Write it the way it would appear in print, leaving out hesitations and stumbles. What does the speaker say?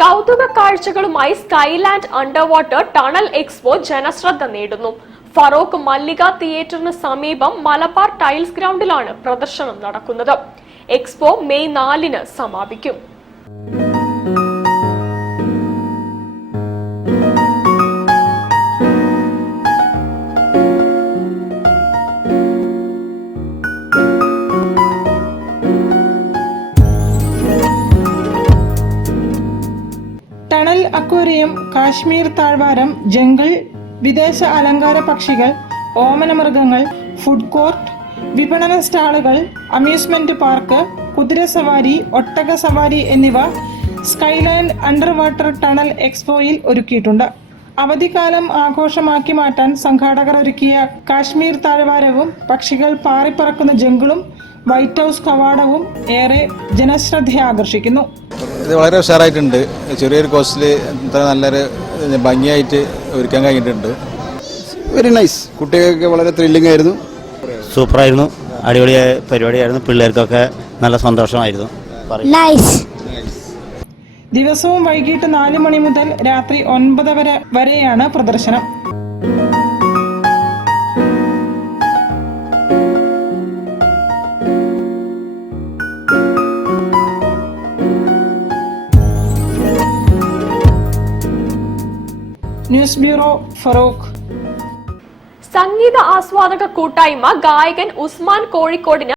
കൗതുക കാഴ്ചകളുമായി Skyland under water tunnel expo ജനശ്രദ്ധ നേടുന്നു. ഫറോക്ക് മല്ലിക തിയേറ്ററിന് സമീപം മലബാർ ടൈൽസ് ഗ്രൗണ്ടിലാണ് പ്രദർശനം നടക്കുന്നത്. എക്സ്പോ മെയ് 4-ന് സമാപിക്കും. ടണൽ അക്വേറിയം, കാശ്മീർ താഴ്വാരം, ജംഗിൾ, വിദേശ അലങ്കാര പക്ഷികൾ, ഓമന മൃഗങ്ങൾ, ഫുഡ് കോർട്ട്, വിപണന സ്റ്റാളുകൾ, അമ്യൂസ്മെന്റ് പാർക്ക്, കുതിരസവാരി, ഒട്ടക സവാരി എന്നിവ സ്കൈലാൻഡ് അണ്ടർ വാട്ടർ ടണൽ എക്സ്പോയിൽ ഒരുക്കിയിട്ടുണ്ട്. അവധിക്കാലം ആഘോഷമാക്കി മാറ്റാൻ സംഘാടകർ ഒരുക്കിയ കാശ്മീർ താഴ്വാരവും പക്ഷികൾ പാറിപ്പറക്കുന്ന ജംഗിളും വൈറ്റ് ഹൗസ് കവാടവും ഏറെ ജനശ്രദ്ധ ആകർഷിക്കുന്നു. ഇത് വളരെ ഉഷാറായിട്ടുണ്ട്. ചെറിയൊരു കോസ്റ്റിൽ ഇത്ര നല്ലൊരു ഭംഗിയായിട്ട് ഒരുക്കാൻ കഴിഞ്ഞിട്ടുണ്ട്. Very nice. കുട്ടികൾക്ക് വളരെ ത്രില്ലിംഗ് ആയിരുന്നു. സൂപ്പറായിരുന്നു. അടിപൊളിയായ പരിപാടിയായിരുന്നു. പിള്ളേർക്കൊക്കെ നല്ല സന്തോഷമായിരുന്നു. ദിവസവും വൈകിട്ട് 4 മണി മുതൽ രാത്രി 9 വരെയാണ് പ്രദർശനം. News bureau, Feroke. സംഗീത ആസ്വാദക കൂട്ടായ്മ ഗായകൻ ഉസ്മാൻ കോഴിക്കോടിന്